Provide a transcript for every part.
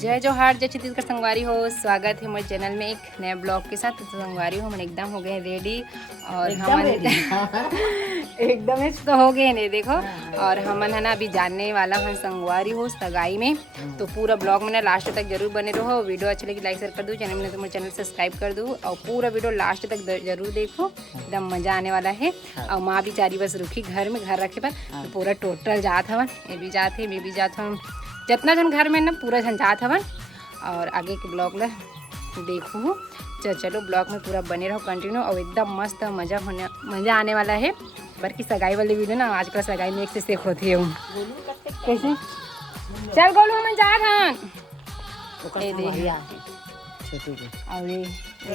जय जोहार, जय छत्तीसगढ़। संगवारी हो, स्वागत है मेरे चैनल में एक नए ब्लॉग के साथ। तो संगवारी हो, हम एकदम हो गए रेडी और हम एकदम तो हो गए नहीं देखो। और हमन है ना अभी जानने वाला हम संगवारी हो सगाई में। तो पूरा ब्लॉग में ना लास्ट तक जरूर बने रहो। वीडियो अच्छी लगी लाइक शेयर कर दो, चैनल में तो मेरे चैनल सब्सक्राइब कर दो और पूरा वीडियो लास्ट तक जरूर देखो, एकदम मज़ा आने वाला है। और माँ भी चारी बस रुकी घर में, घर रखे पर तो पूरा टोटल जात हवन, ये भी जाते मैं भी जात हूँ, जितना जन घर में ना पूरा जन जात हवन। और आगे के ब्लॉग ला देखो। चलो ब्लॉग में पूरा बने रहो कंटिन्यू और एकदम मस्त मज़ा आने वाला है। बल्कि सगाई वाली वीडियो ना आजकल सगाई में एक से सेख होती है। कैसे चल गोलू हम जा हन और ये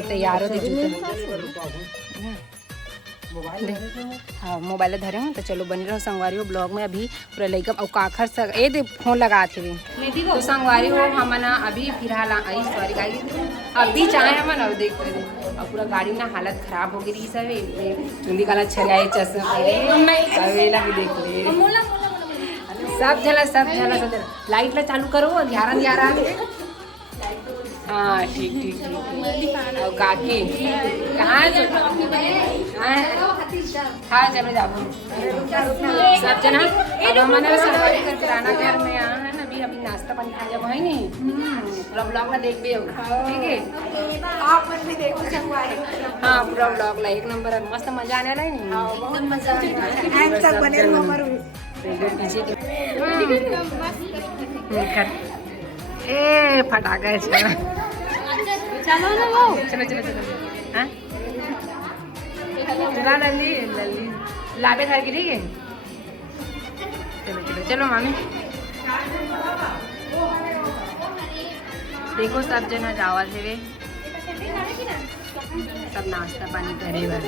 तैयार हो हाँ मोबाइल धरे हूँ। तो चलो बनी रहो संगवारी हो ब्लॉग में। अभी पूरा लइका और काखर सग ए दे फोन लगा थे तो संगवारी हो हम ना अभी फिलहाल सॉरी गाड़ी अभी चाहे हम और देख और पूरा गाड़ी ना हालत खराब हो गई सब चुंदी काला छलाए चश्मा भी देख ले सब झला लाइट ला चालू करो ध्यान हाँ ठीक और काकी कहाँ हाँ चलो जाओ सब जना। अब हमारे सरकारी घर किराना घर में यहाँ है ना अभी नाश्ता पानी खा जब है नहीं पूरा ब्लॉग में देख भी होगा, ठीक है आप भी देखो। हाँ पूरा ब्लॉग ला एक नंबर है, मस्त मजा आने वाला है नहीं बहुत मजा ए फटाका चलो ना वो चलो हाँ चला लल्ली लाबे घर की, ठीक है चलो मामी देखो सब जना जावा थे सब नाश्ता पानी करे हुए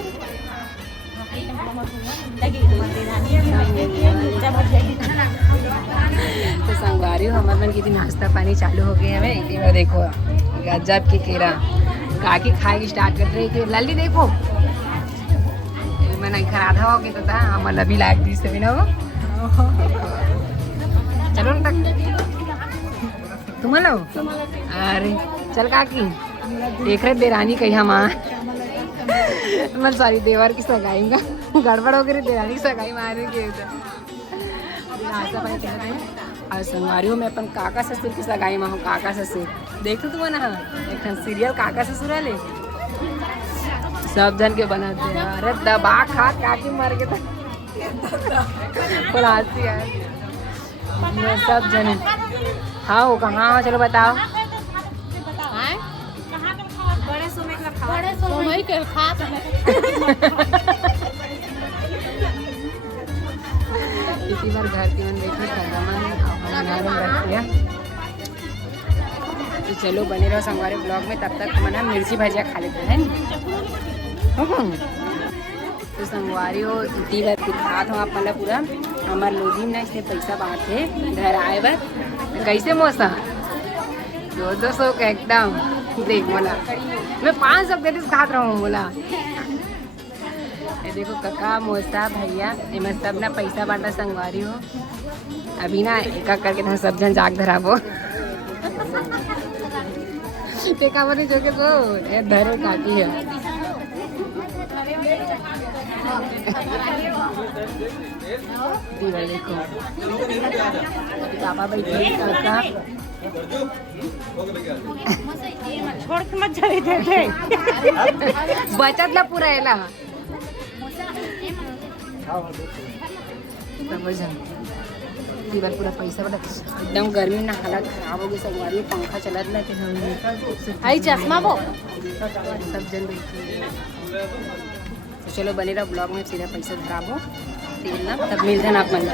तो संगवारी हो हमारे मन की नाश्ता पानी चालू हो गए हमें। देखो गजब की केरा काकी खाए की स्टार्ट कर रही कि लल्ली देखो मैंने खराधा हो के तो था हमारा भी लाग दी से बिना वो चलो ना तक तुम लो अरे चल काकी देख रहे देरानी कही हम मतलब सॉरी देवर की सगाई का गड़बड़ हो गई, देरानी की सगाई मारे के नाश्ता पानी कहते हैं। और संगवारी में अपन काका ससुर की सगाई में हूँ। काका ससुर देखते तुम ना एक सीरियल काका ससुर है सब जन के बनाते हैं। अरे दबा खा काकी मर के बुलाती है सब जन। हाँ हो कहाँ चलो बताओ इसी बार घर की मन देखने तो चलो बने रहो संगवारी ब्लॉग में। तब तक मना मिर्ची भजिया खा लेते हैं तो संगवारी हो इतनी बार दिखात हूँ आप मतलब पूरा हमारे लोधी ना इसने पैसा बांटे घर आए बार कैसे मौसम 200 का एकदम देख बोला मैं 500 दे खात रहा हूँ बोला। देखो काका मौसा भैया इमें सब ना पैसा बांटा संगवारी हो। अभी ना एक करके ना सब जन जाग धराबो देखा बोले जो के तो ये धरे काकी है देखो पापा बैठे काका छोड़ के मत जाए थे बचत ला पूरा है ला पूरा पैसा वाला एकदम गर्मी ना हालत खराब हो गई। संगवारी पंखा चलत ना आई चश्मा वो सब जन तो चलो बने रहा ब्लॉग में। सीधा पैसा खराब हो तेल ना तब मिल जाना आप मन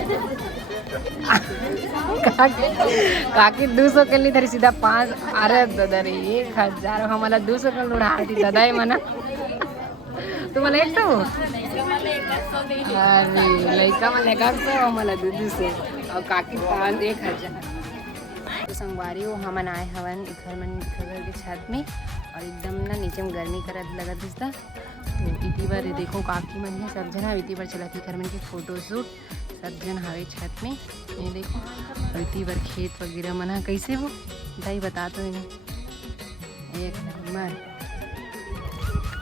काकी 200 के लिए धरी सीधा 5 अरे दादा रे 1000 हमारा 200 का लुढ़ा दी दादा है मना तुम्हाला 100 अरे लड़का मन 100 हमारा 200 और काकी 1000। तो संगवारी हो हमन आए हवन घर के छत में और एकदम ना नीचे में गर्मी करत लगत दिसता। तो इतनी बार देखो काकी मन है सब जन इतनी बार चला थी घर मन के फोटो शूट सब जन हवे छत में ये देखो। और इतनी बार खेत वगैरह मना कैसे हो दही बता तो इन्हें एक नंबर।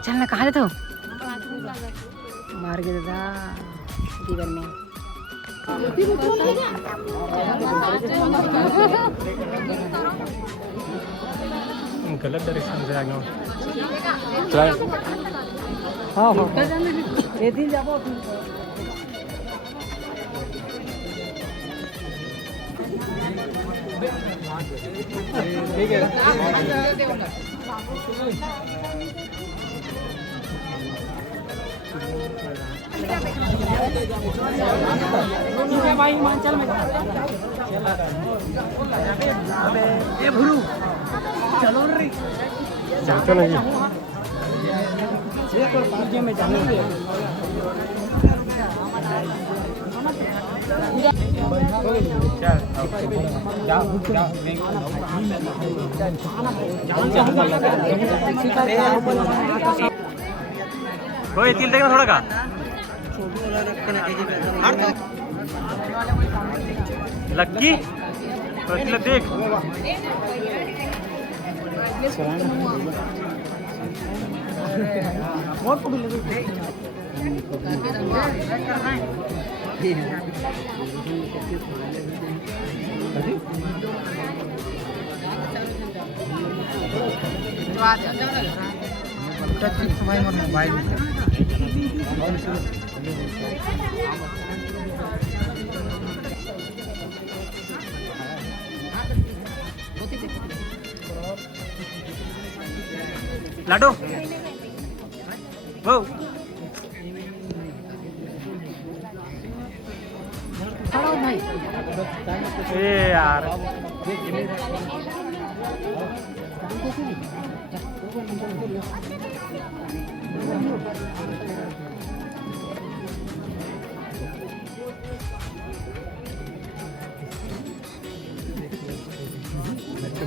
चल ना, कहाँ तो मार के दादा दीवार में। गलत डायरेक्शन से आ गया। हाँ हाँ ये दिन जाबो ठीक है। भाई हिमाचल में ये भुरू चलो रे चलते नहीं ये तो पार्टी में जाने कोई तिल देखना थोड़ा का लक्की तो तिल देख मोबाइल लाडो वो ए यार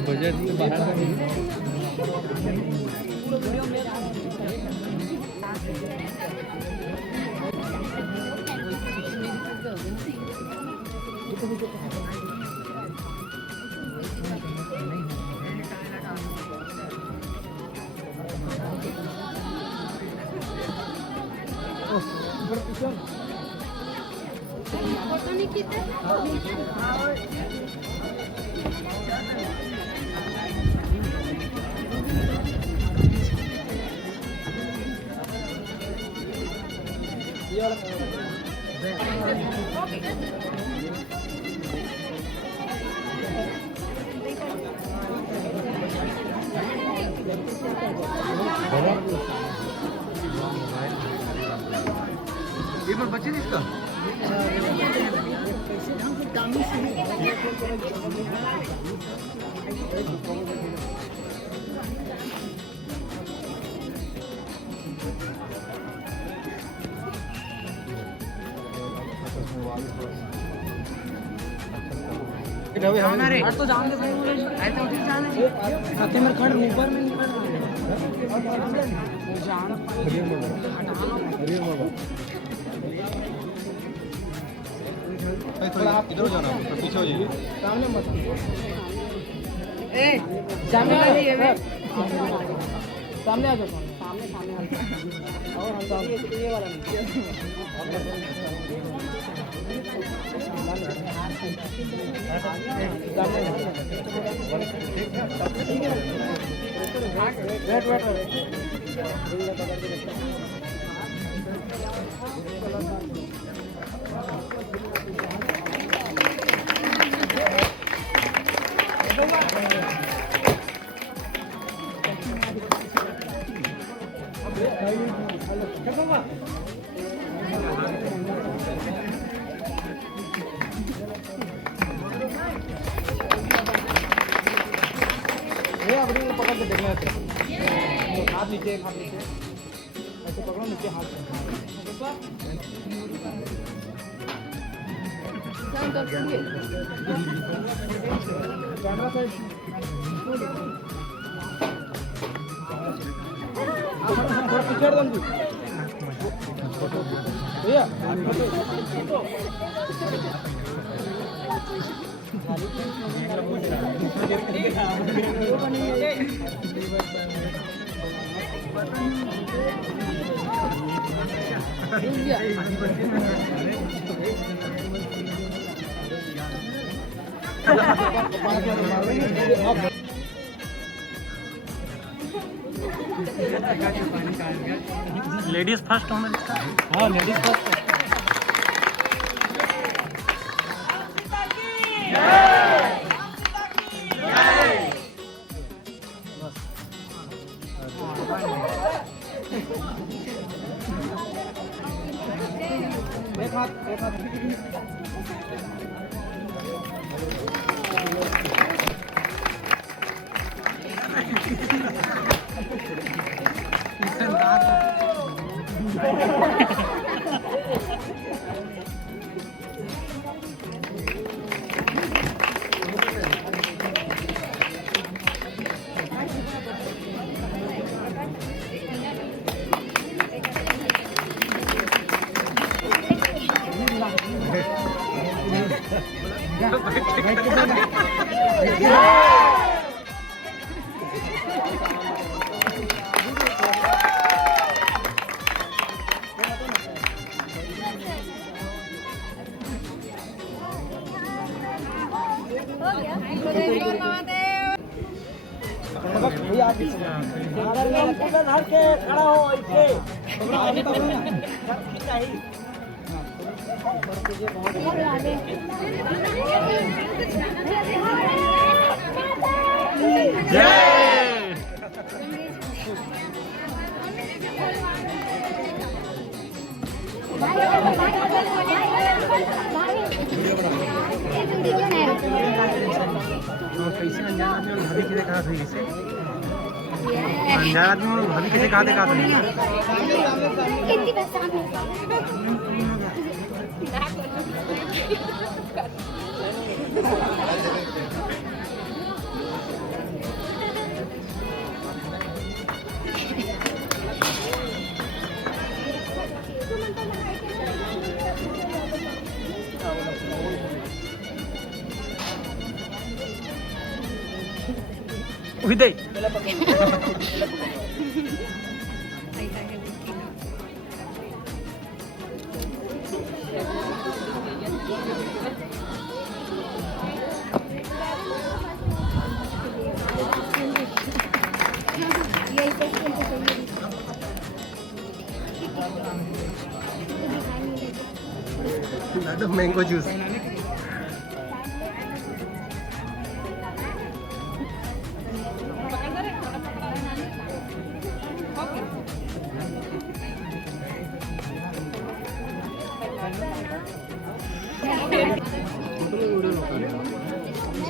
बजट से बाहर बच्चे इसका तो जान दे भाई तो उठ जाने खाते में खड़ ऊपर में जान थोड़ा आप इधर जाना पीछे हो जाइए सामने मत ए सामने आ जाइए सामने आ जाओ सामने सामने और हम ये वाला वेट वेट ये अपनी पकड़ के देखना है हाथ नीचे ऐसे पकड़ो नीचे हाथ कैमरा साइड पीछे दम भैया लेडीज फर्स्ट होना इसका। हाँ लेडीज फर्स्ट। एक हाथ एक हाथ। भैया आप हट के खड़ा हो ऐसे। कैसे अनजान आदमी और भाभी किसे कहा था किसे अनजान आदमी और भाभी किसे कहा था उदय मैंगो जूस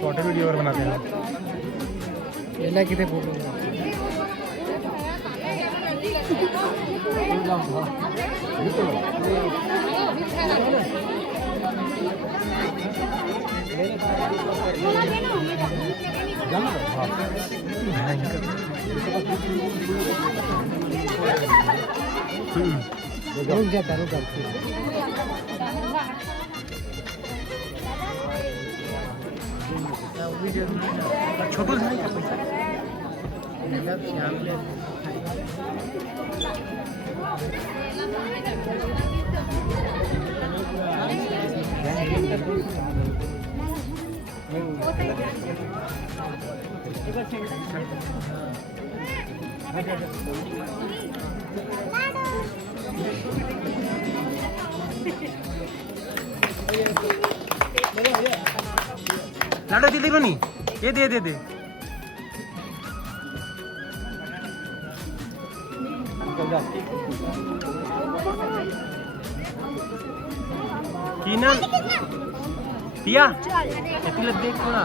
शॉर्ट वीडियो और बनाते हैं पहला कितने फोटो रुक जाता रुक छोटू था क्या पैसा लाडो दे दे नहीं ये दे दे दे कीनन पिया किती लग देख थोड़ा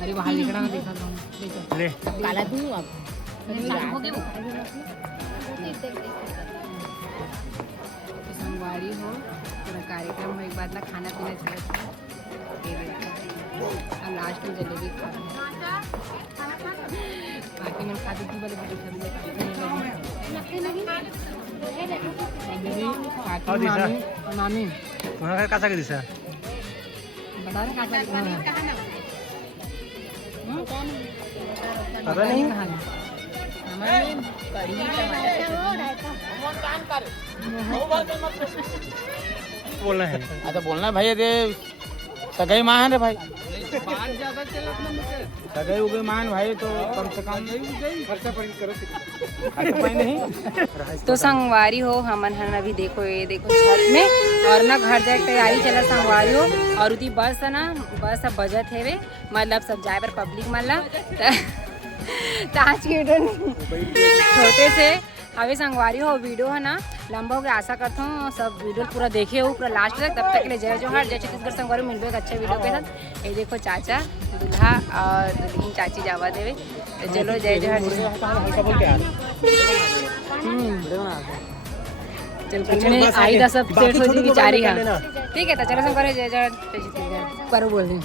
अरे बाहर निकला देखा ले काला दूँ आप संगवारी हो पूरा कार्यक्रम हो एक बाद ना खाना पीना चला और लास्ट में जलेबी खा बाकी मैं खाती थी बोले बड़ी सब्जी मामी तुम्हारा घर कैसा दिशा बता रहे पता नहीं बोलना है अच्छा बोलना है भाई ये सगाई माँ है रे भाई सगाई उगे मान भाई तो कम से कम खर्चा पानी करो नहीं तो संगवारी हो हमन हन अभी देखो ये देखो छत में और ना घर जाए तैयारी चला संगवारी हो और उती बस ना बस अब बजत है वे मतलब सब जाए पर पब्लिक मतलब आज की वीडियो छोटे से अभी संगवारी हो वीडियो है ना लंबा हो गया आशा करता हूँ सब वीडियो पूरा देखे हो पूरा लास्ट तक तब तक के लिए जय जोहार जय छत्तीसगढ़ संगवारी मिलबे एक अच्छे वीडियो के साथ ये देखो चाचा दूल्हा और दुल्हन चाची जावा देवे तो चलो जय जोहार चल कुछ नहीं आई था सब सेट हो जी बिचारी है ठीक है तो चलो संगवारी जय जोहार जय छत्तीसगढ़ पर बोल रही